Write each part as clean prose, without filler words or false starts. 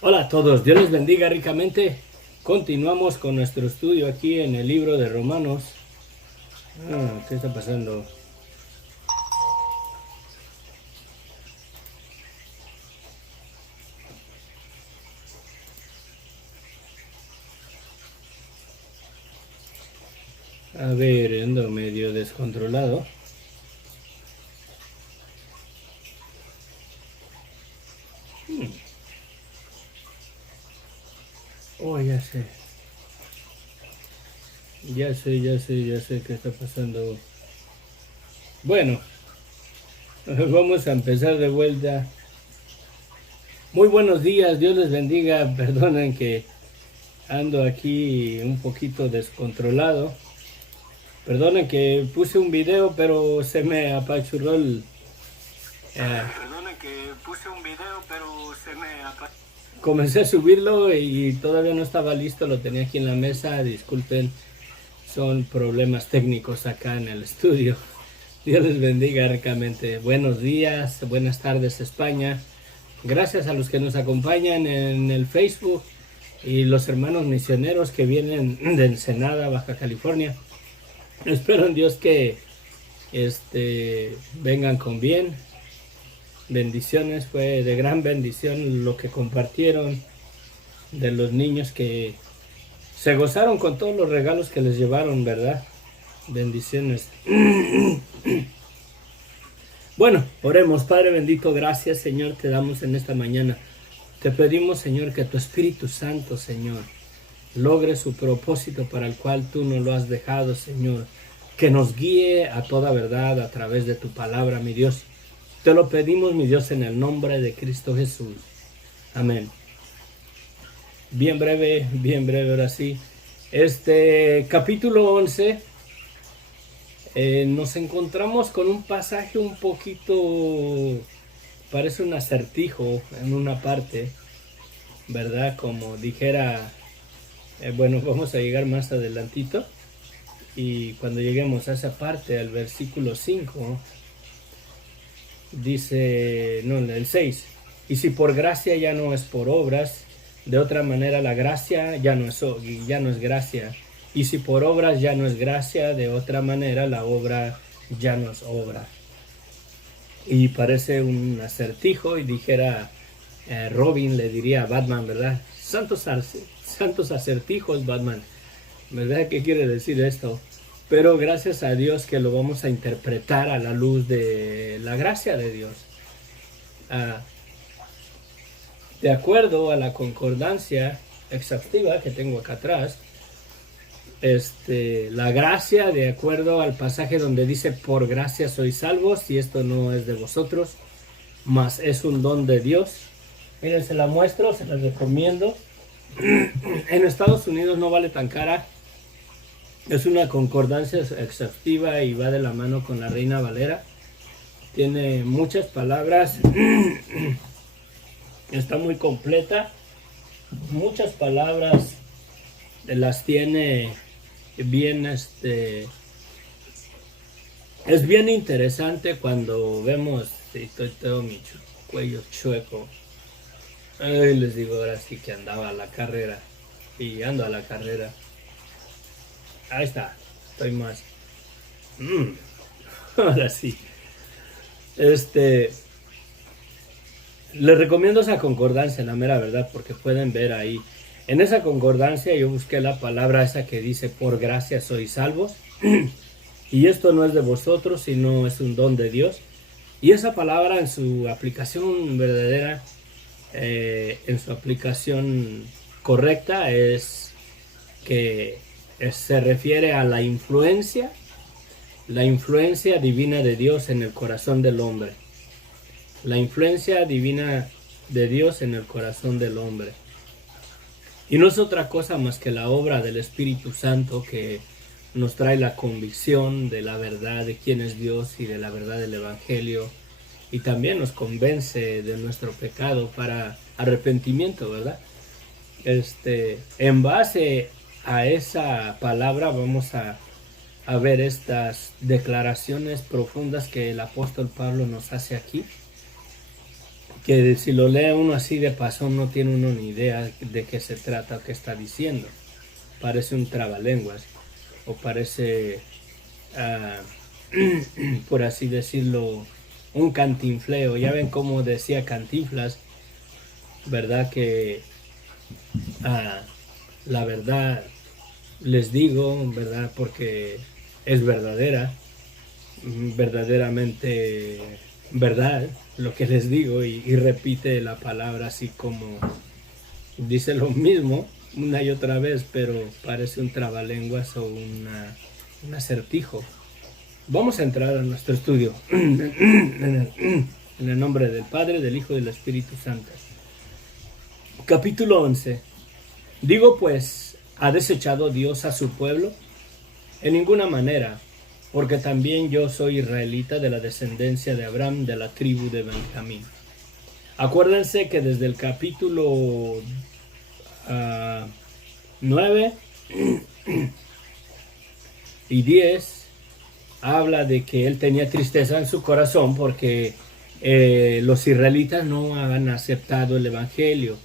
Hola a todos, Dios les bendiga ricamente. Continuamos con nuestro estudio aquí en el libro de Romanos. ¿Qué está pasando? A ver, ando medio descontrolado. Oh, ya sé. Ya sé qué está pasando. Bueno, vamos a empezar de vuelta. Muy buenos días, Dios les bendiga. Perdonen que ando aquí un poquito descontrolado. Perdonen que puse un video, pero se me apachurró el... Perdonen que puse un video, pero se me apachurró. Comencé a subirlo y todavía no estaba listo, lo tenía aquí en la mesa, disculpen, son problemas técnicos acá en el estudio. Dios les bendiga ricamente. Buenos días, buenas tardes España. Gracias a los que nos acompañan en el Facebook y los hermanos misioneros que vienen de Ensenada, Baja California. Espero en Dios que vengan con bien. Bendiciones, fue de gran bendición lo que compartieron de los niños que se gozaron con todos los regalos que les llevaron, ¿verdad? Bendiciones. Bueno, oremos. Padre bendito, gracias Señor te damos en esta mañana. Te pedimos Señor que tu Espíritu Santo Señor logre su propósito para el cual tú nos lo has dejado Señor. Que nos guíe a toda verdad a través de tu palabra, mi Dios. Te lo pedimos, mi Dios, en el nombre de Cristo Jesús. Amén. Bien breve, ahora sí. Capítulo 11, nos encontramos con un pasaje un poquito, parece un acertijo en una parte, ¿verdad? Como dijera, bueno, vamos a llegar más adelantito. Y cuando lleguemos a esa parte, al versículo 5, dice, no, el 6, y si por gracia ya no es por obras, de otra manera la gracia ya no es gracia, y si por obras ya no es gracia, de otra manera la obra ya no es obra. Y parece un acertijo, y dijera Robin, le diría a Batman, ¿verdad? Santos acertijos, Batman, ¿verdad? ¿Qué quiere decir esto? Pero gracias a Dios que lo vamos a interpretar a la luz de la gracia de Dios. De acuerdo a la concordancia exhaustiva que tengo acá atrás, la gracia, de acuerdo al pasaje donde dice por gracia sois salvos, y esto no es de vosotros, mas es un don de Dios. Miren, se la muestro, se la recomiendo. En Estados Unidos no vale tan cara. Es una concordancia exhaustiva y va de la mano con la Reina Valera. Tiene muchas palabras. Está muy completa. Muchas palabras las tiene bien, es bien interesante cuando vemos, tengo mi cuello chueco. Ay, les digo ahora sí que andaba a la carrera y ando a la carrera. Ahí está, estoy más. Ahora sí. Les recomiendo esa concordancia, la mera verdad, porque pueden ver ahí. En esa concordancia yo busqué la palabra esa que dice por gracia sois salvos. Y esto no es de vosotros, sino es un don de Dios. Y esa palabra en su aplicación verdadera, en su aplicación correcta, es que se refiere a la influencia divina de Dios en el corazón del hombre. La influencia divina de Dios en el corazón del hombre. Y no es otra cosa más que la obra del Espíritu Santo que nos trae la convicción de la verdad de quién es Dios y de la verdad del Evangelio. Y también nos convence de nuestro pecado para arrepentimiento, ¿verdad? En base a esa palabra vamos a ver estas declaraciones profundas que el apóstol Pablo nos hace aquí, que si lo lee uno así de pasón no tiene uno ni idea de qué se trata o qué está diciendo. Parece un trabalenguas o parece, por así decirlo, un cantinfleo. Ya ven cómo decía Cantinflas, ¿verdad? Que la verdad les digo, ¿verdad? Porque es verdadera, verdaderamente verdad lo que les digo, y repite la palabra así como dice lo mismo una y otra vez, pero parece un trabalenguas o un acertijo. Vamos a entrar a nuestro estudio en el nombre del Padre, del Hijo y del Espíritu Santo. Capítulo 11. Digo pues, ¿ha desechado Dios a su pueblo? En ninguna manera, porque también yo soy israelita de la descendencia de Abraham, de la tribu de Benjamín. Acuérdense que desde el capítulo 9 y 10 habla de que él tenía tristeza en su corazón porque los israelitas no han aceptado el evangelio,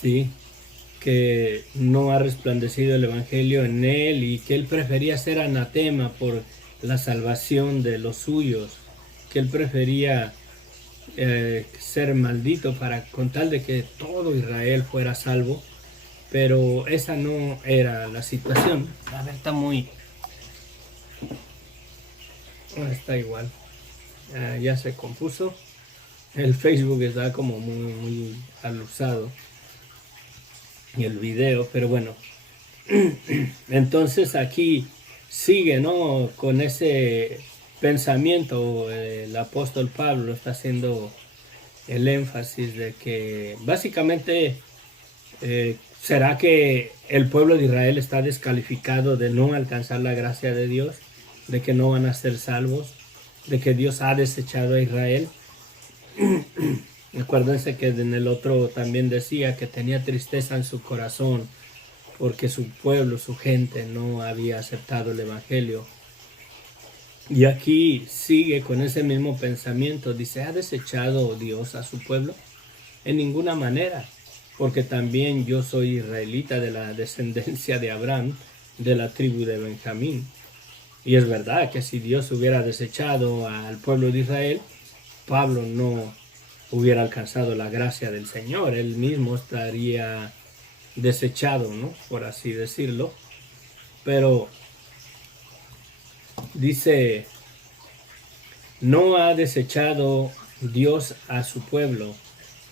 ¿sí? Que no ha resplandecido el evangelio en él y que él prefería ser anatema por la salvación de los suyos, que él prefería ser maldito con tal de que todo Israel fuera salvo, pero esa no era la situación. A ver, está igual, ya se compuso, el Facebook está como muy alusado y el video, pero bueno. Entonces aquí sigue, ¿no? Con ese pensamiento, el apóstol Pablo está haciendo el énfasis de que básicamente ¿será que el pueblo de Israel está descalificado de no alcanzar la gracia de Dios? ¿De que no van a ser salvos? ¿De que Dios ha desechado a Israel? Acuérdense que en el otro también decía que tenía tristeza en su corazón porque su pueblo, su gente no había aceptado el evangelio. Y aquí sigue con ese mismo pensamiento. Dice, ¿ha desechado Dios a su pueblo? En ninguna manera, porque también yo soy israelita de la descendencia de Abraham, de la tribu de Benjamín. Y es verdad que si Dios hubiera desechado al pueblo de Israel, Pablo no hubiera alcanzado la gracia del Señor. Él mismo estaría desechado, ¿no? Por así decirlo. Pero dice, no ha desechado Dios a su pueblo,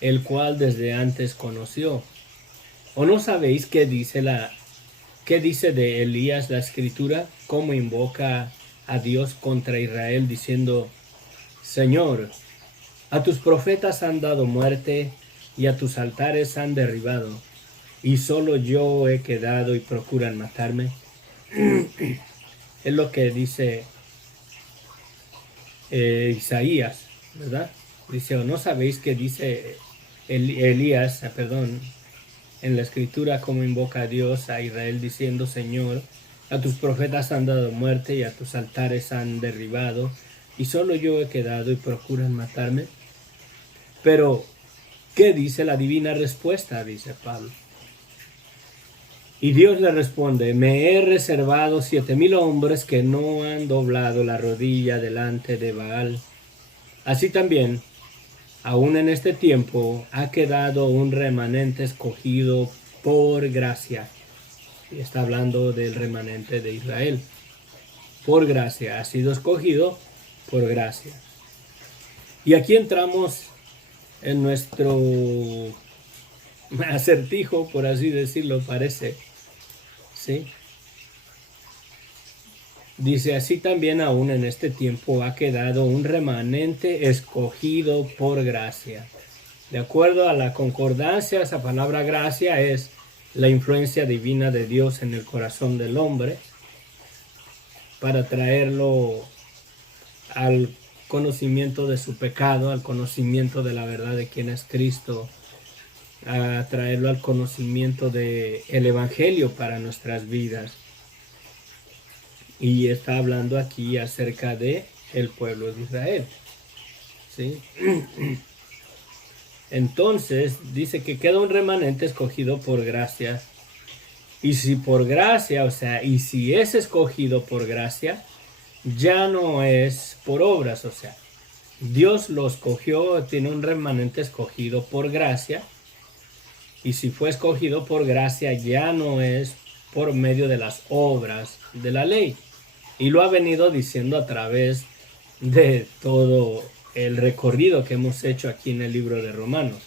el cual desde antes conoció. ¿O no sabéis qué dice de Elías la escritura? ¿Cómo invoca a Dios contra Israel diciendo, Señor, a tus profetas han dado muerte y a tus altares han derribado, y solo yo he quedado y procuran matarme? Es lo que dice Isaías, ¿verdad? Dice, ¿o no sabéis qué dice Elías, en la escritura, cómo invoca a Dios a Israel diciendo, Señor, a tus profetas han dado muerte y a tus altares han derribado, y solo yo he quedado y procuran matarme? Pero, ¿qué dice la divina respuesta? Dice Pablo. Y Dios le responde, me he reservado 7,000 hombres que no han doblado la rodilla delante de Baal. Así también, aún en este tiempo, ha quedado un remanente escogido por gracia. Y está hablando del remanente de Israel. Por gracia, ha sido escogido por gracia. Y aquí entramos en nuestro acertijo, por así decirlo, parece. ¿Sí? Dice, así también aún en este tiempo ha quedado un remanente escogido por gracia. De acuerdo a la concordancia, esa palabra gracia es la influencia divina de Dios en el corazón del hombre para traerlo al conocimiento de su pecado, al conocimiento de la verdad de quién es Cristo, a traerlo al conocimiento del evangelio para nuestras vidas. Y está hablando aquí acerca de el pueblo de Israel. ¿sí? Entonces dice que queda un remanente escogido por gracia. Y si por gracia, o sea, y si es escogido por gracia, ya no es por obras, o sea, Dios lo escogió, tiene un remanente escogido por gracia. Y si fue escogido por gracia, ya no es por medio de las obras de la ley. Y lo ha venido diciendo a través de todo el recorrido que hemos hecho aquí en el libro de Romanos.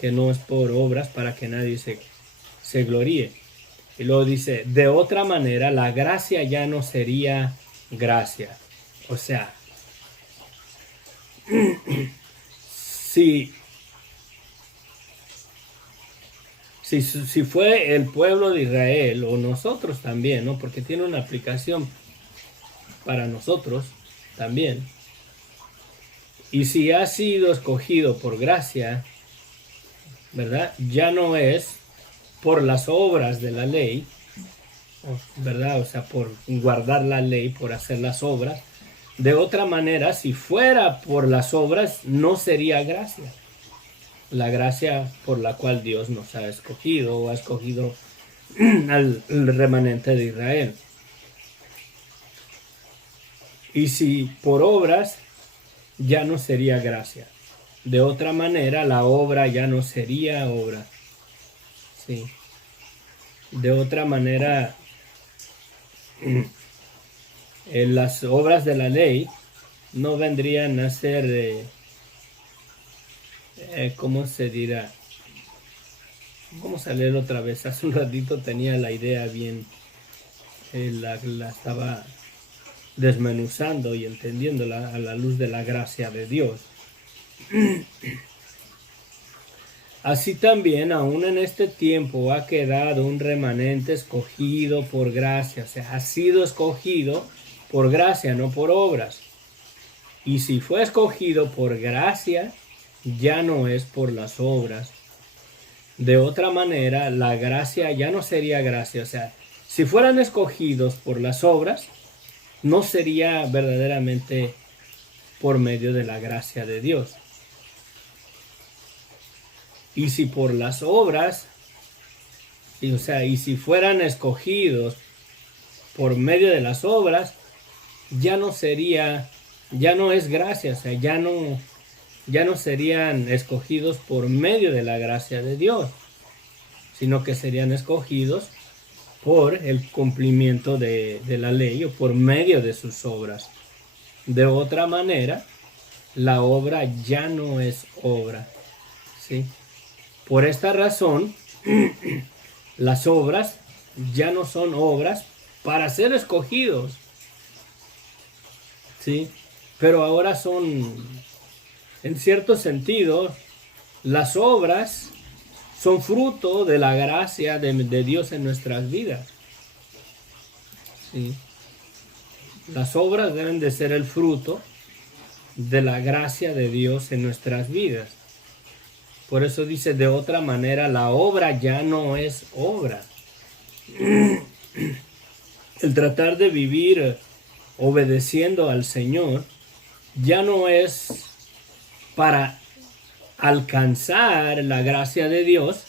Que no es por obras para que nadie se gloríe. Y luego dice, de otra manera, la gracia ya no sería gracia. O sea, si fue el pueblo de Israel o nosotros también, ¿no? Porque tiene una aplicación para nosotros también. Y si ha sido escogido por gracia, ¿verdad? Ya no es por las obras de la ley, ¿verdad? O sea, por guardar la ley, por hacer las obras. De otra manera, si fuera por las obras, no sería gracia. La gracia por la cual Dios nos ha escogido o ha escogido al remanente de Israel. Y si por obras, ya no sería gracia. De otra manera, la obra ya no sería obra. Sí. De otra manera, las obras de la ley no vendrían a ser, ¿cómo se dirá? Vamos a leerlo otra vez. Hace un ratito tenía la idea bien, la estaba desmenuzando y entendiéndola a la luz de la gracia de Dios. Así también, aún en este tiempo, ha quedado un remanente escogido por gracia. O sea, ha sido escogido por gracia, no por obras. Y si fue escogido por gracia, ya no es por las obras. De otra manera, la gracia ya no sería gracia. O sea, si fueran escogidos por las obras, no sería verdaderamente por medio de la gracia de Dios. Y si por las obras, y si fueran escogidos por medio de las obras, ya no es gracia, o sea, ya no serían escogidos por medio de la gracia de Dios, sino que serían escogidos por el cumplimiento de la ley o por medio de sus obras. De otra manera, la obra ya no es obra, ¿sí? Por esta razón, las obras ya no son obras para ser escogidos, ¿sí? Pero ahora son, en cierto sentido, las obras son fruto de la gracia de Dios en nuestras vidas, ¿sí? Las obras deben de ser el fruto de la gracia de Dios en nuestras vidas. Por eso dice, de otra manera, la obra ya no es obra. El tratar de vivir obedeciendo al Señor ya no es para alcanzar la gracia de Dios,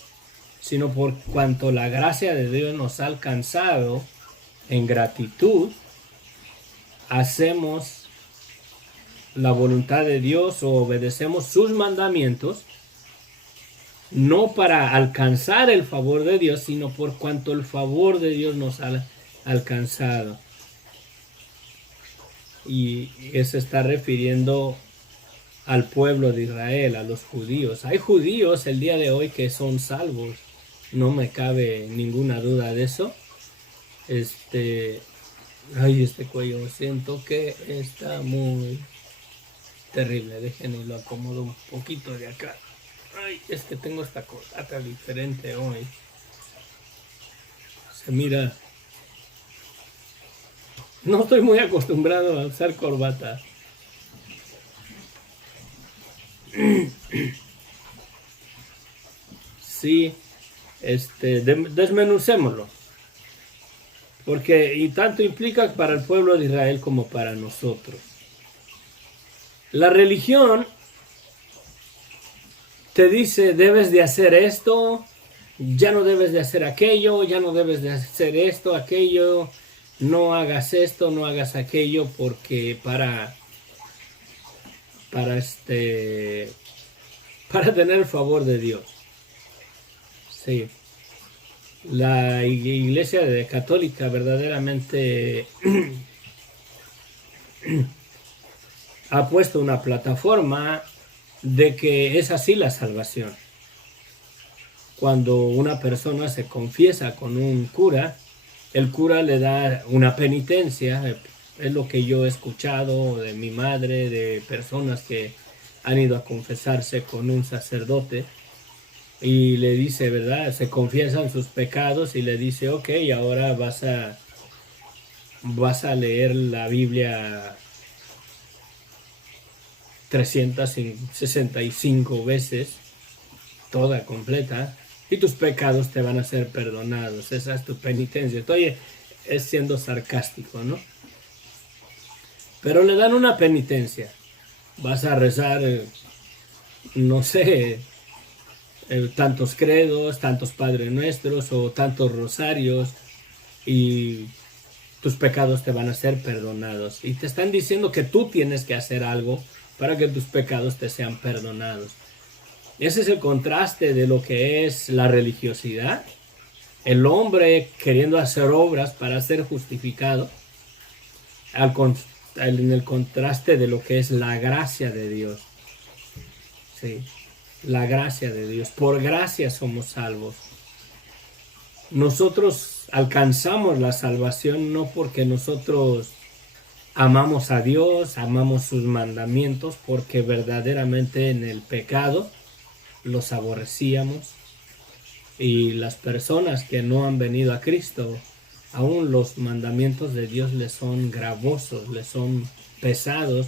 sino por cuanto la gracia de Dios nos ha alcanzado en gratitud, hacemos la voluntad de Dios o obedecemos sus mandamientos, no para alcanzar el favor de Dios, sino por cuanto el favor de Dios nos ha alcanzado. Y eso está refiriendo al pueblo de Israel, a los judíos. Hay judíos el día de hoy que son salvos, no me cabe ninguna duda de eso. Este cuello, siento que está muy terrible. Déjenme lo acomodo un poquito de acá. Ay, es que tengo esta corbata diferente hoy. Se mira. No estoy muy acostumbrado a usar corbata. Sí, desmenucémoslo. Porque y tanto implica para el pueblo de Israel como para nosotros. La religión te dice, debes de hacer esto, ya no debes de hacer aquello, ya no debes de hacer esto, aquello, no hagas esto, no hagas aquello, porque para tener el favor de Dios. Sí. La iglesia católica verdaderamente ha puesto una plataforma de que es así la salvación. Cuando una persona se confiesa con un cura, el cura le da una penitencia. Es lo que yo he escuchado de mi madre, de personas que han ido a confesarse con un sacerdote y le dice, ¿verdad? Se confiesan sus pecados y le dice, ok, ahora vas a leer la Biblia 365 veces, toda completa, y tus pecados te van a ser perdonados. Esa es tu penitencia. Estoy siendo sarcástico, ¿no? Pero le dan una penitencia. Vas a rezar, no sé, tantos credos, tantos Padres Nuestros o tantos rosarios y tus pecados te van a ser perdonados. Y te están diciendo que tú tienes que hacer algo para que tus pecados te sean perdonados. Ese es el contraste de lo que es la religiosidad. El hombre queriendo hacer obras para ser justificado, en el contraste de lo que es la gracia de Dios. Sí, la gracia de Dios. Por gracia somos salvos. Nosotros alcanzamos la salvación no porque nosotros amamos a Dios, amamos sus mandamientos, porque verdaderamente en el pecado los aborrecíamos, y las personas que no han venido a Cristo, aún los mandamientos de Dios les son gravosos, les son pesados,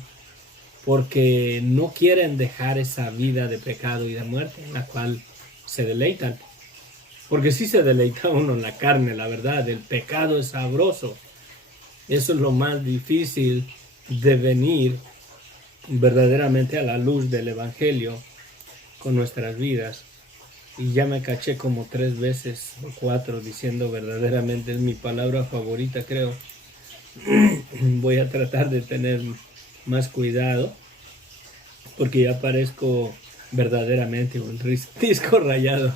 porque no quieren dejar esa vida de pecado y de muerte en la cual se deleitan. Porque sí se deleita uno en la carne, la verdad, el pecado es sabroso. Eso es lo más difícil de venir verdaderamente a la luz del Evangelio con nuestras vidas. Y ya me caché como 3 veces o 4 diciendo verdaderamente, es mi palabra favorita, creo. Voy a tratar de tener más cuidado, porque ya parezco verdaderamente un disco rayado.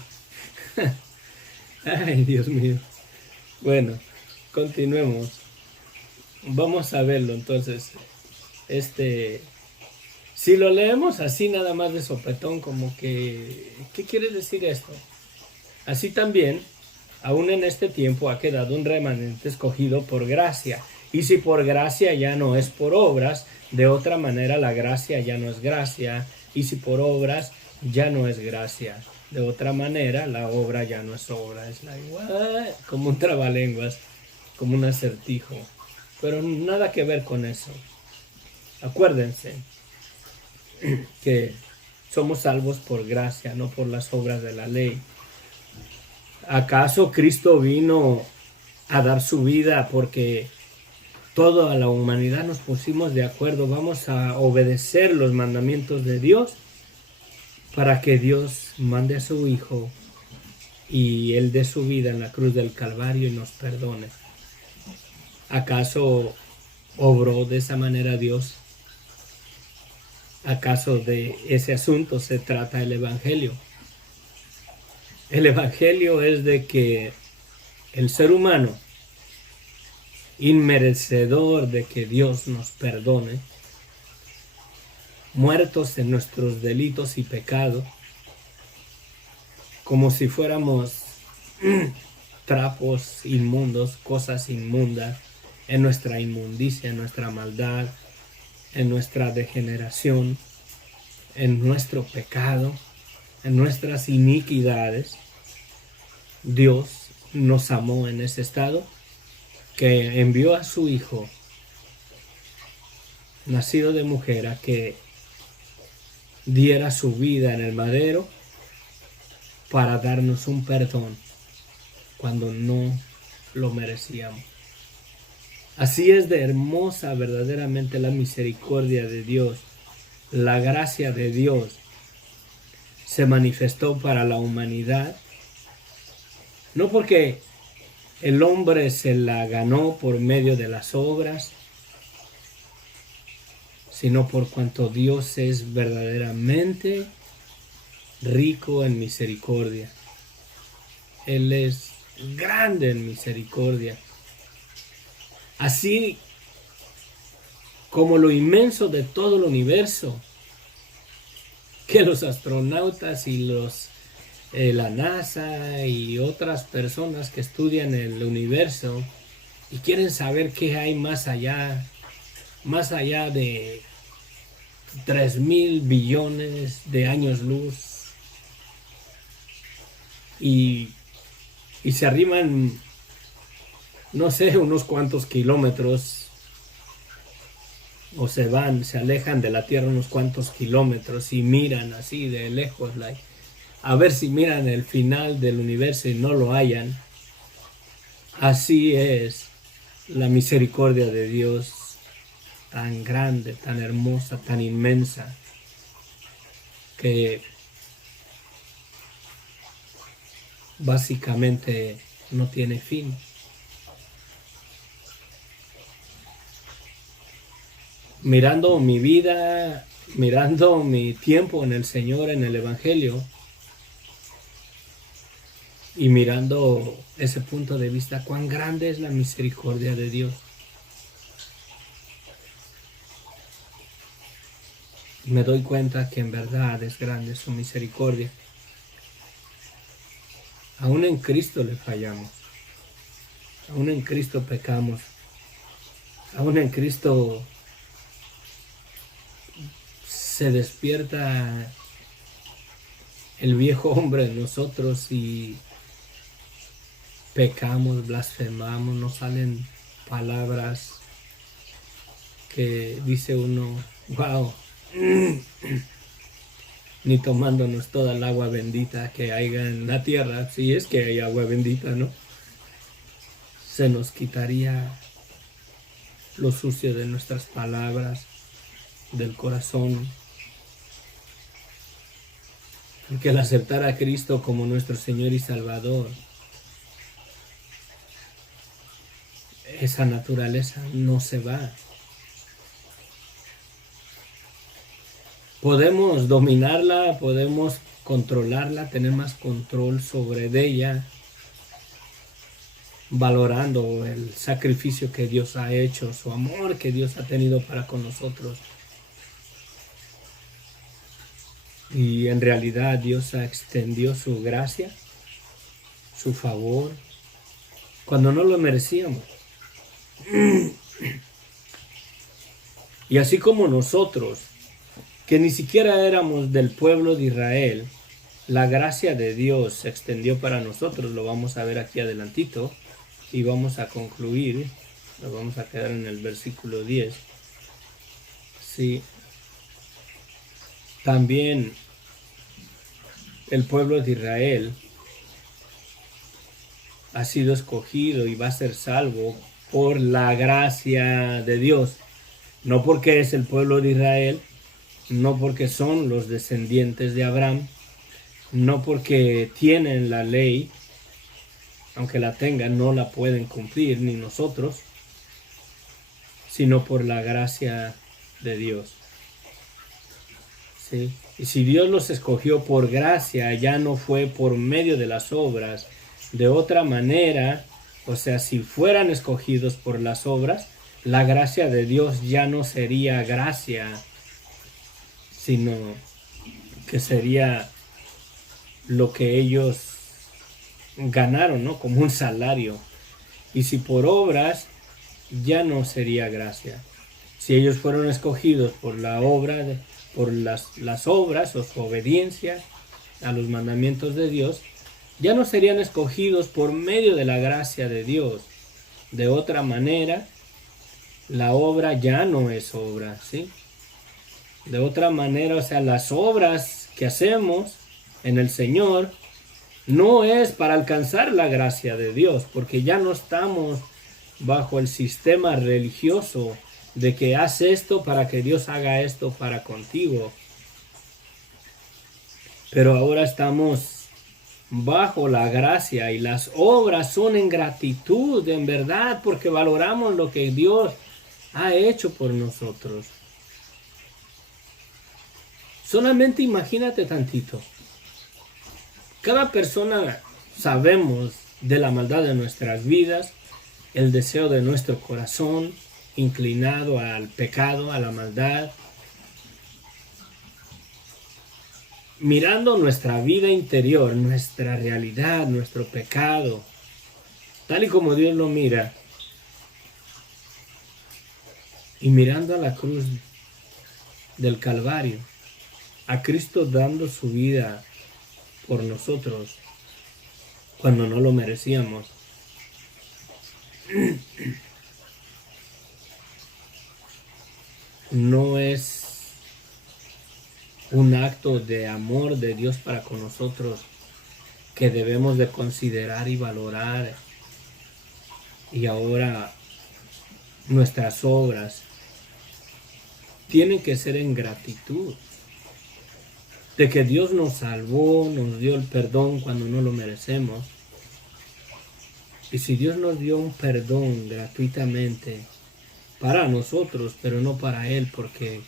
Ay, Dios mío. Bueno, continuemos. Vamos a verlo entonces. Si lo leemos así nada más de sopetón, como que, ¿qué quiere decir esto? Así también, aún en este tiempo ha quedado un remanente escogido por gracia. Y si por gracia ya no es por obras, de otra manera la gracia ya no es gracia. Y si por obras ya no es gracia, de otra manera la obra ya no es obra. Es como un trabalenguas, como un acertijo. Pero nada que ver con eso. Acuérdense que somos salvos por gracia, no por las obras de la ley. ¿Acaso Cristo vino a dar su vida porque toda la humanidad nos pusimos de acuerdo, vamos a obedecer los mandamientos de Dios para que Dios mande a su Hijo y Él dé su vida en la cruz del Calvario y nos perdone? ¿Acaso obró de esa manera Dios? ¿Acaso de ese asunto se trata el Evangelio? El Evangelio es de que el ser humano, inmerecedor de que Dios nos perdone, muertos en nuestros delitos y pecados, como si fuéramos trapos inmundos, cosas inmundas, en nuestra inmundicia, en nuestra maldad, en nuestra degeneración, en nuestro pecado, en nuestras iniquidades. Dios nos amó en ese estado, que envió a su Hijo, nacido de mujer, a que diera su vida en el madero para darnos un perdón cuando no lo merecíamos. Así es de hermosa verdaderamente la misericordia de Dios, la gracia de Dios se manifestó para la humanidad, no porque el hombre se la ganó por medio de las obras, sino por cuanto Dios es verdaderamente rico en misericordia. Él es grande en misericordia. Así como lo inmenso de todo el universo, que los astronautas y la NASA y otras personas que estudian el universo y quieren saber qué hay más allá de 3,000 billones de años luz, y se arriman, no sé, unos cuantos kilómetros, o se alejan de la Tierra unos cuantos kilómetros y miran así de lejos, a ver si miran el final del universo y no lo hallan. Así es la misericordia de Dios, tan grande, tan hermosa, tan inmensa, que básicamente no tiene fin. Mirando mi vida, mirando mi tiempo en el Señor, en el Evangelio, y mirando ese punto de vista, cuán grande es la misericordia de Dios. Me doy cuenta que en verdad es grande su misericordia. Aún en Cristo le fallamos. Aún en Cristo pecamos. Aún en Cristo se despierta el viejo hombre en nosotros y pecamos, blasfemamos, nos salen palabras que dice uno, wow, ni tomándonos toda el agua bendita que haya en la tierra, si es que hay agua bendita, ¿no? Se nos quitaría lo sucio de nuestras palabras, del corazón. Porque al aceptar a Cristo como nuestro Señor y Salvador, esa naturaleza no se va. Podemos dominarla, podemos controlarla, tener más control sobre ella, valorando el sacrificio que Dios ha hecho, su amor que Dios ha tenido para con nosotros. Y en realidad Dios extendió su gracia, su favor, cuando no lo merecíamos. Y así como nosotros, que ni siquiera éramos del pueblo de Israel, la gracia de Dios se extendió para nosotros, lo vamos a ver aquí adelantito, y vamos a concluir, nos vamos a quedar en el versículo 10. Sí. También el pueblo de Israel ha sido escogido y va a ser salvo por la gracia de Dios. No porque es el pueblo de Israel, no porque son los descendientes de Abraham, no porque tienen la ley, aunque la tengan, no la pueden cumplir, ni nosotros, sino por la gracia de Dios. ¿Sí? Y si Dios los escogió por gracia, ya no fue por medio de las obras. De otra manera, o sea, si fueran escogidos por las obras, la gracia de Dios ya no sería gracia, sino que sería lo que ellos ganaron, ¿no? Como un salario. Y si por obras, ya no sería gracia. Si ellos fueron escogidos por la obra, por las obras o su obediencia a los mandamientos de Dios, ya no serían escogidos por medio de la gracia de Dios. De otra manera, la obra ya no es obra, ¿sí? De otra manera, o sea, las obras que hacemos en el Señor no es para alcanzar la gracia de Dios, porque ya no estamos bajo el sistema religioso de que haz esto para que Dios haga esto para contigo. Pero ahora estamos bajo la gracia y las obras son en gratitud, en verdad, porque valoramos lo que Dios ha hecho por nosotros. Solamente imagínate tantito. Cada persona sabemos de la maldad de nuestras vidas, el deseo de nuestro corazón inclinado al pecado, a la maldad. Mirando nuestra vida interior, nuestra realidad, nuestro pecado, tal y como Dios lo mira, y mirando a la cruz del Calvario, a Cristo dando su vida por nosotros cuando no lo merecíamos. No es un acto de amor de Dios para con nosotros que debemos de considerar y valorar. Y ahora nuestras obras tienen que ser en gratitud de que Dios nos salvó, nos dio el perdón cuando no lo merecemos. Y si Dios nos dio un perdón gratuitamente para nosotros, pero no para Él, porque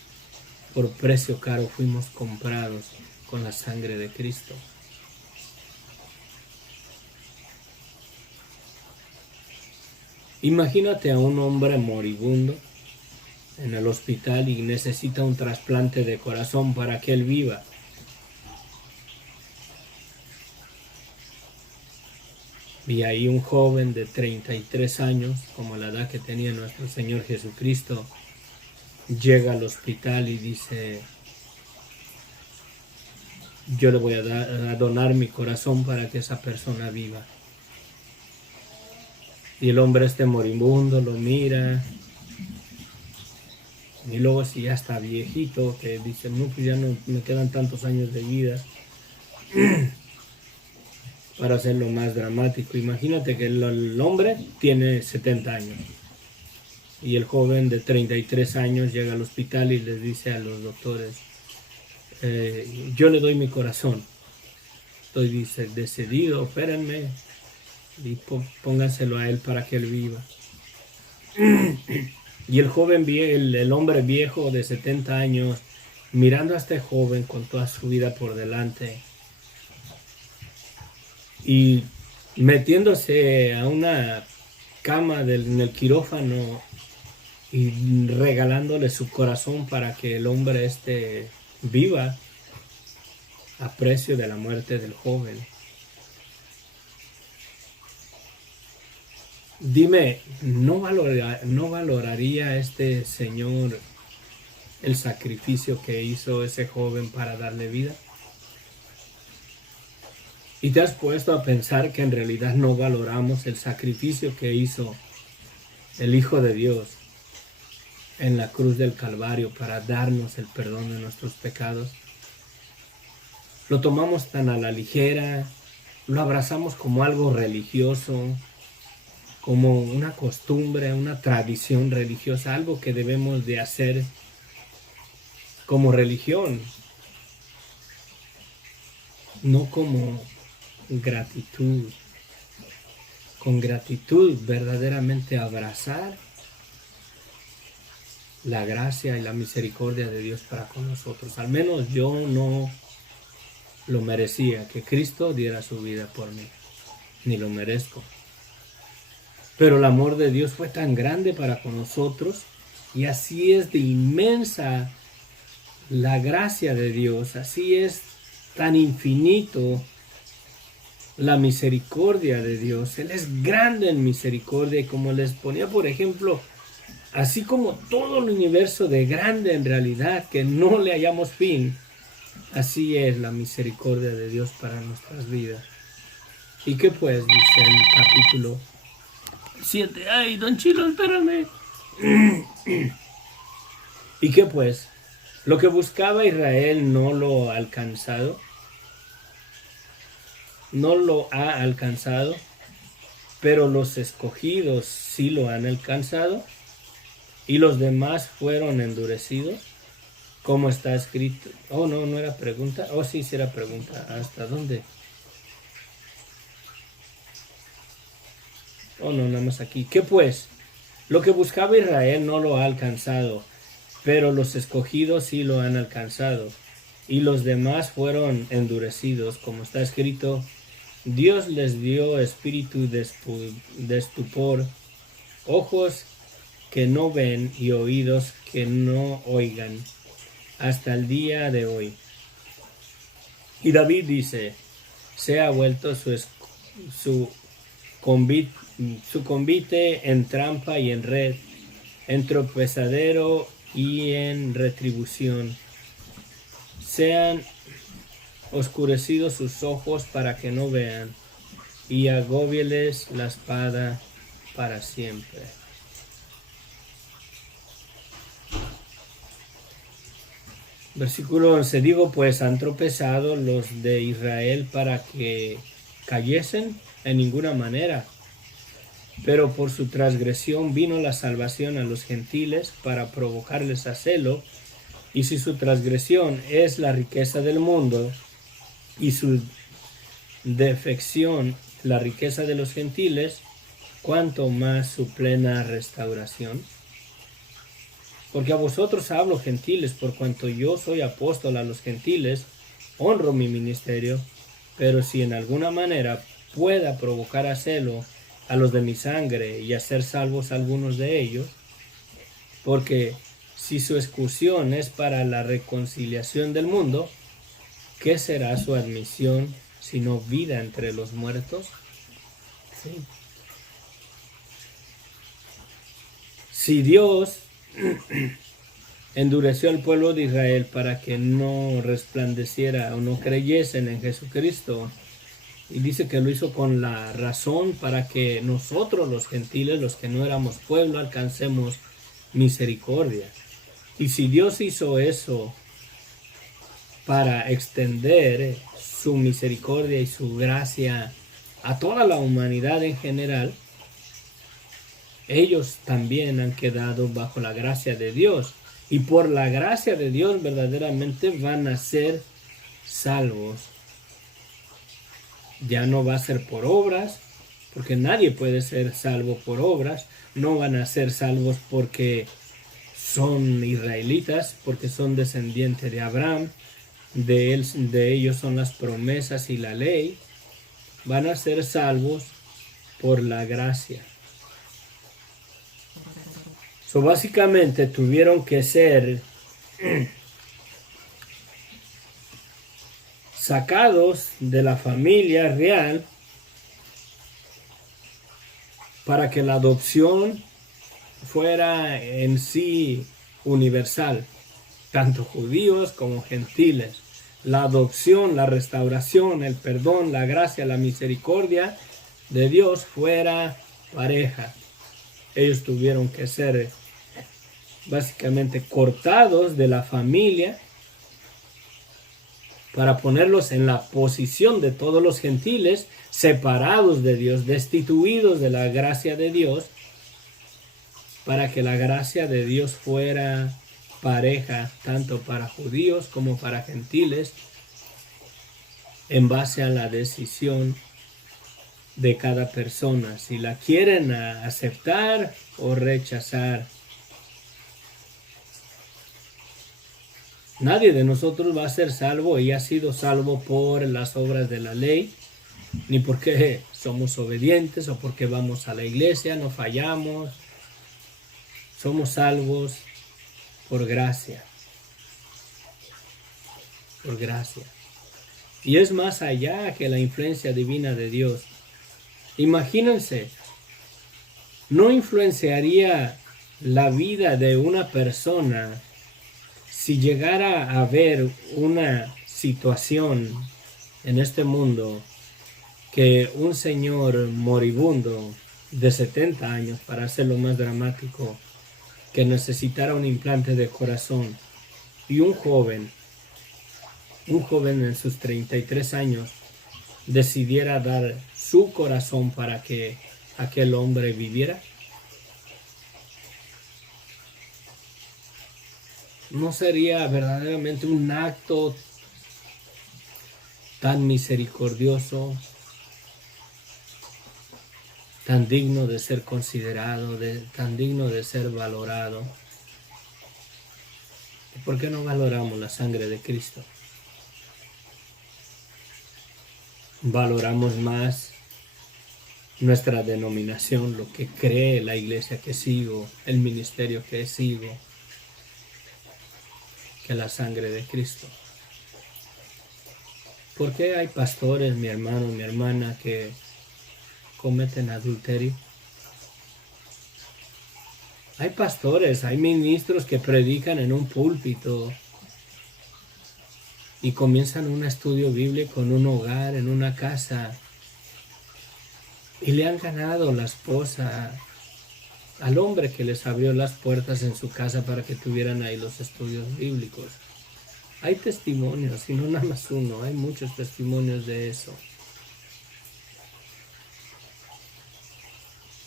por precio caro fuimos comprados con la sangre de Cristo. Imagínate a un hombre moribundo en el hospital y necesita un trasplante de corazón para que él viva. Y ahí un joven de 33 años, como la edad que tenía nuestro Señor Jesucristo, llega al hospital y dice: yo le voy a donar mi corazón para que esa persona viva. Y el hombre moribundo lo mira, y luego si ya está viejito, que dice: no, pues ya no me quedan tantos años de vida. Para hacerlo más dramático, imagínate que el hombre tiene 70 años y el joven de 33 años llega al hospital y les dice a los doctores: yo le doy mi corazón, estoy decidido, opérenme y pónganselo a él para que él viva. Y el joven, el hombre viejo de 70 años, mirando a este joven con toda su vida por delante y metiéndose a una cama en el quirófano y regalándole su corazón para que el hombre viva a precio de la muerte del joven. Dime, ¿no valoraría este señor el sacrificio que hizo ese joven para darle vida? ¿Y te has puesto a pensar que en realidad no valoramos el sacrificio que hizo el Hijo de Dios en la cruz del Calvario para darnos el perdón de nuestros pecados? Lo tomamos tan a la ligera, lo abrazamos como algo religioso, como una costumbre, una tradición religiosa, algo que debemos de hacer como religión, no como gratitud. Con gratitud verdaderamente abrazar la gracia y la misericordia de Dios para con nosotros. Al menos yo no lo merecía, que Cristo diera su vida por mí, ni lo merezco. Pero el amor de Dios fue tan grande para con nosotros, y así es de inmensa la gracia de Dios, así es tan infinito la misericordia de Dios. Él es grande en misericordia, y como les ponía por ejemplo, así como todo el universo de grande en realidad, que no le hallamos fin, así es la misericordia de Dios para nuestras vidas. ¿Y qué pues? Dice el capítulo 7. Ay, don Chilo, espérame. ¿Y qué pues? Lo que buscaba Israel no lo ha alcanzado. No lo ha alcanzado, pero los escogidos sí lo han alcanzado. y los demás fueron endurecidos, como está escrito. Oh, no, no era pregunta. Oh, sí, sí era pregunta. ¿Hasta dónde? Oh, no, nada más aquí. ¿Qué pues? Lo que buscaba Israel no lo ha alcanzado, pero los escogidos sí lo han alcanzado, y los demás fueron endurecidos, como está escrito. Dios les dio espíritu de estupor, ojos que no ven y oídos que no oigan, hasta el día de hoy. Y David dice, se ha vuelto su convite en trampa y en red, en tropezadero y en retribución. Sean oscurecidos sus ojos para que no vean, y agóbieles la espada para siempre. Versículo 11. Digo, pues han tropezado los de Israel para que cayesen en ninguna manera, pero por su transgresión vino la salvación a los gentiles para provocarles a celo. Y si su transgresión es la riqueza del mundo y su defección la riqueza de los gentiles, cuanto más su plena restauración. Porque a vosotros hablo, gentiles, por cuanto yo soy apóstol a los gentiles, honro mi ministerio, pero si en alguna manera pueda provocar a celo a los de mi sangre y hacer salvos a algunos de ellos, porque si su excursión es para la reconciliación del mundo, ¿qué será su admisión sino vida entre los muertos? Sí. Si Dios endureció al pueblo de Israel para que no resplandeciera o no creyesen en Jesucristo, y dice que lo hizo con la razón para que nosotros los gentiles, los que no éramos pueblo, alcancemos misericordia. Y si Dios hizo eso para extender su misericordia y su gracia a toda la humanidad en general, ellos también han quedado bajo la gracia de Dios. Y por la gracia de Dios verdaderamente van a ser salvos. Ya no va a ser por obras, porque nadie puede ser salvo por obras. No van a ser salvos porque son israelitas, porque son descendientes de Abraham. De ellos son las promesas y la ley. Van a ser salvos por la gracia. Básicamente tuvieron que ser sacados de la familia real para que la adopción fuera en sí universal, tanto judíos como gentiles. La adopción, la restauración, el perdón, la gracia, la misericordia de Dios fuera pareja. Ellos tuvieron que ser básicamente cortados de la familia para ponerlos en la posición de todos los gentiles, separados de Dios, destituidos de la gracia de Dios, para que la gracia de Dios fuera pareja tanto para judíos como para gentiles, en base a la decisión de cada persona, si la quieren aceptar o rechazar. Nadie de nosotros va a ser salvo y ha sido salvo por las obras de la ley, ni porque somos obedientes o porque vamos a la iglesia, no fallamos. Somos salvos por gracia. Por gracia. Y es más allá que la influencia divina de Dios. Imagínense, ¿no influenciaría la vida de una persona si llegara a haber una situación en este mundo que un señor moribundo de 70 años, para hacerlo más dramático, que necesitara un implante de corazón, y un joven en sus 33 años decidiera dar su corazón para que aquel hombre viviera? ¿No sería verdaderamente un acto tan misericordioso, tan digno de ser considerado, tan digno de ser valorado? ¿Y por qué no valoramos la sangre de Cristo? Valoramos más nuestra denominación, lo que cree la iglesia que sigo, el ministerio que sigo, que la sangre de Cristo. ¿Por qué hay pastores, mi hermano, mi hermana, que cometen adulterio? Hay pastores, hay ministros que predican en un púlpito y comienzan un estudio bíblico en un hogar, en una casa, y le han ganado la esposa al hombre que les abrió las puertas en su casa para que tuvieran ahí los estudios bíblicos. Hay testimonios, y no nada más uno, hay muchos testimonios de eso.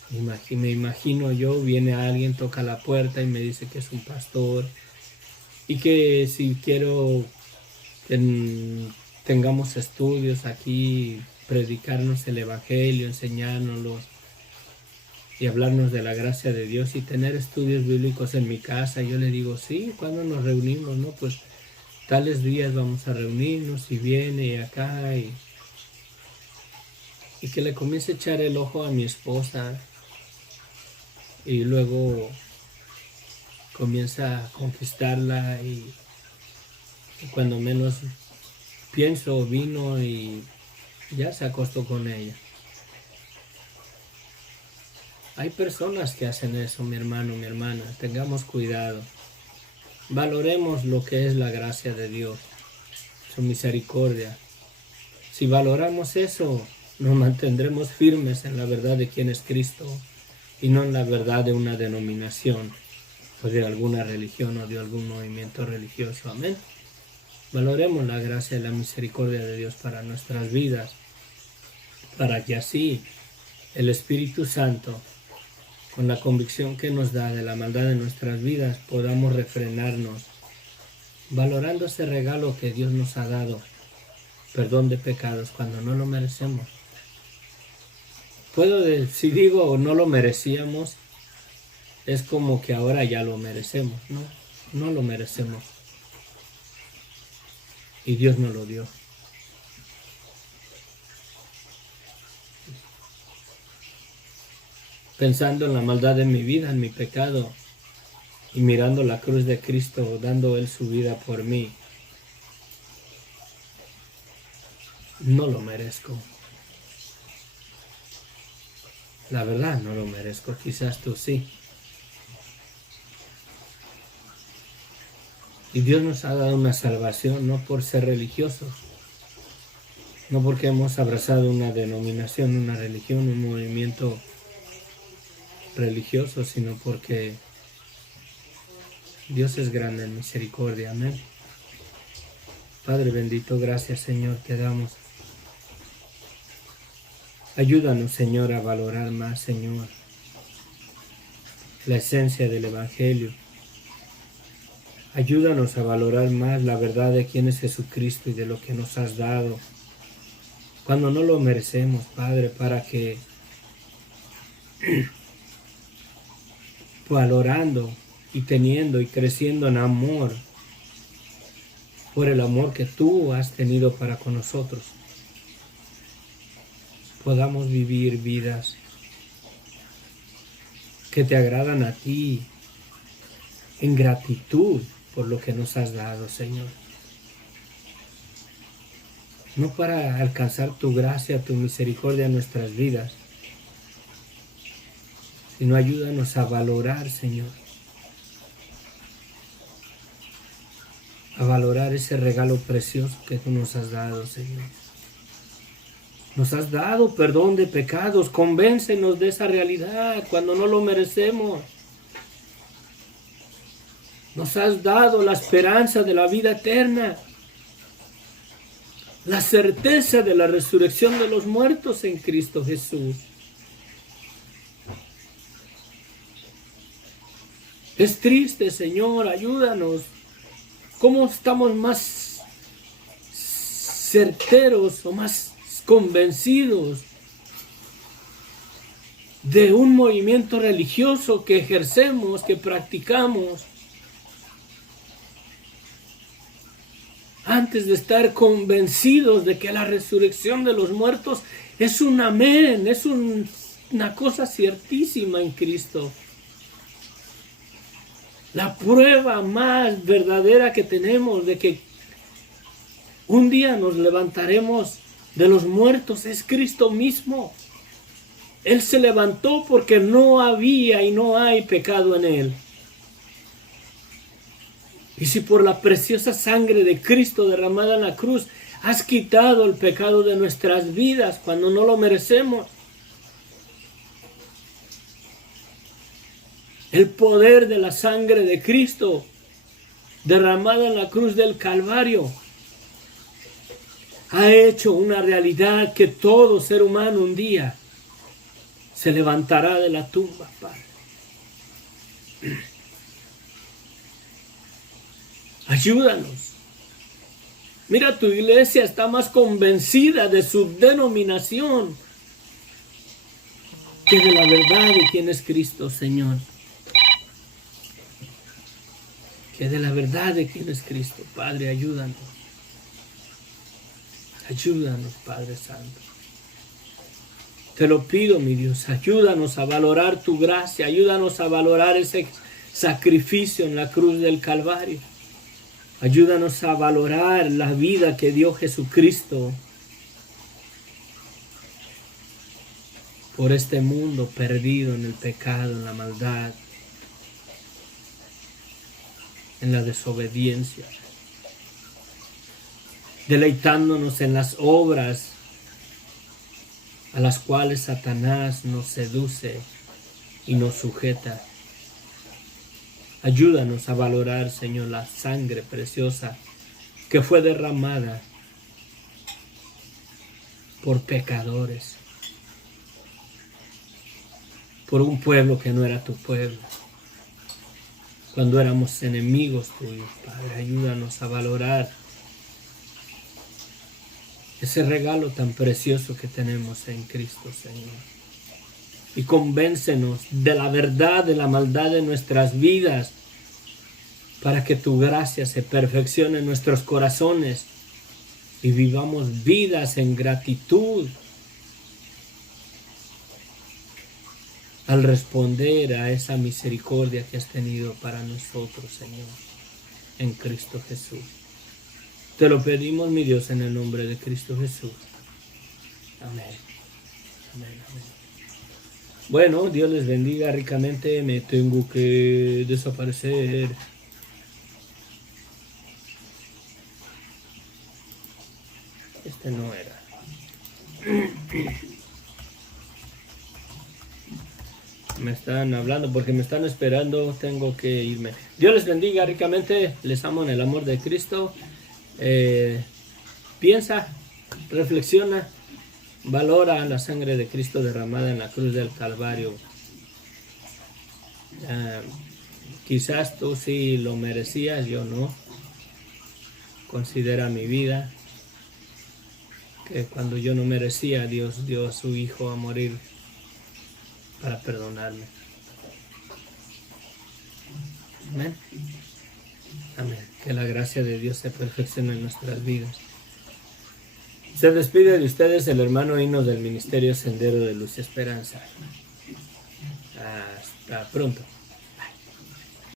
Me imagino yo, viene alguien, toca la puerta y me dice que es un pastor y que si quiero tengamos estudios aquí, predicarnos el evangelio, enseñárnoslo y hablarnos de la gracia de Dios y tener estudios bíblicos en mi casa. Yo le digo, sí, ¿cuándo nos reunimos? No, pues tales días vamos a reunirnos y viene y acá y que le comience a echar el ojo a mi esposa y luego comienza a conquistarla y cuando menos pienso vino y ya se acostó con ella. Hay personas que hacen eso, mi hermano, mi hermana. Tengamos cuidado. Valoremos lo que es la gracia de Dios, su misericordia. Si valoramos eso, nos mantendremos firmes en la verdad de quién es Cristo y no en la verdad de una denominación o de alguna religión o de algún movimiento religioso. Amén. Valoremos la gracia y la misericordia de Dios para nuestras vidas, para que así el Espíritu Santo, con la convicción que nos da de la maldad de nuestras vidas, podamos refrenarnos, valorando ese regalo que Dios nos ha dado, perdón de pecados, cuando no lo merecemos. Si digo no lo merecíamos, es como que ahora ya lo merecemos. No lo merecemos. Y Dios nos lo dio. Pensando en la maldad de mi vida, en mi pecado, y mirando la cruz de Cristo, dando Él su vida por mí, no lo merezco. La verdad, no lo merezco. Quizás tú sí. Y Dios nos ha dado una salvación, no por ser religiosos, no porque hemos abrazado una denominación, una religión, un movimiento religioso, sino porque Dios es grande en misericordia. Amén. Padre bendito, gracias Señor, te damos. Ayúdanos, Señor, a valorar más, Señor, la esencia del Evangelio. Ayúdanos a valorar más la verdad de quién es Jesucristo y de lo que nos has dado, cuando no lo merecemos, Padre, para que, valorando y teniendo y creciendo en amor, por el amor que tú has tenido para con nosotros, podamos vivir vidas que te agradan a ti, en gratitud por lo que nos has dado, Señor. No para alcanzar tu gracia, tu misericordia en nuestras vidas, sino ayúdanos a valorar, Señor, a valorar ese regalo precioso que tú nos has dado, Señor. Nos has dado perdón de pecados, convéncenos de esa realidad cuando no lo merecemos. Nos has dado la esperanza de la vida eterna, la certeza de la resurrección de los muertos en Cristo Jesús. Es triste, Señor, ayúdanos ¿Cómo estamos más certeros o más convencidos de un movimiento religioso que ejercemos, que practicamos, antes de estar convencidos de que la resurrección de los muertos es un amén, es una cosa ciertísima en Cristo? La prueba más verdadera que tenemos de que un día nos levantaremos de los muertos es Cristo mismo. Él se levantó porque no había y no hay pecado en Él. Y si por la preciosa sangre de Cristo derramada en la cruz has quitado el pecado de nuestras vidas cuando no lo merecemos, el poder de la sangre de Cristo derramada en la cruz del Calvario ha hecho una realidad que todo ser humano un día se levantará de la tumba, Padre. Ayúdanos. Mira, tu iglesia está más convencida de su denominación que de la verdad de quién es Cristo, Señor. Que de la verdad de quién es Cristo. Padre, ayúdanos. Ayúdanos, Padre Santo. Te lo pido, mi Dios, ayúdanos a valorar tu gracia, ayúdanos a valorar ese sacrificio en la cruz del Calvario. Ayúdanos a valorar la vida que dio Jesucristo por este mundo perdido en el pecado, en la maldad, en la desobediencia, deleitándonos en las obras a las cuales Satanás nos seduce y nos sujeta. Ayúdanos a valorar, Señor, la sangre preciosa que fue derramada por pecadores, por un pueblo que no era tu pueblo, cuando éramos enemigos tuyos, Padre. Ayúdanos a valorar ese regalo tan precioso que tenemos en Cristo, Señor. Y convéncenos de la verdad, de la maldad de nuestras vidas, para que tu gracia se perfeccione en nuestros corazones y vivamos vidas en gratitud al responder a esa misericordia que has tenido para nosotros, Señor, en Cristo Jesús. Te lo pedimos, mi Dios, en el nombre de Cristo Jesús. Amén. Amén, amén. Bueno, Dios les bendiga ricamente. Me tengo que desaparecer. Este no era. Me están hablando porque me están esperando. Tengo que irme. Dios les bendiga ricamente. Les amo en el amor de Cristo. Piensa, reflexiona, valora la sangre de Cristo derramada en la cruz del Calvario. Quizás tú sí lo merecías, yo no. Considera mi vida, que cuando yo no merecía, Dios dio a su Hijo a morir para perdonarme. Amén. Amén. Que la gracia de Dios se perfeccione en nuestras vidas. Se despide de ustedes el hermano Himnos del Ministerio Sendero de Luz y Esperanza. Hasta pronto.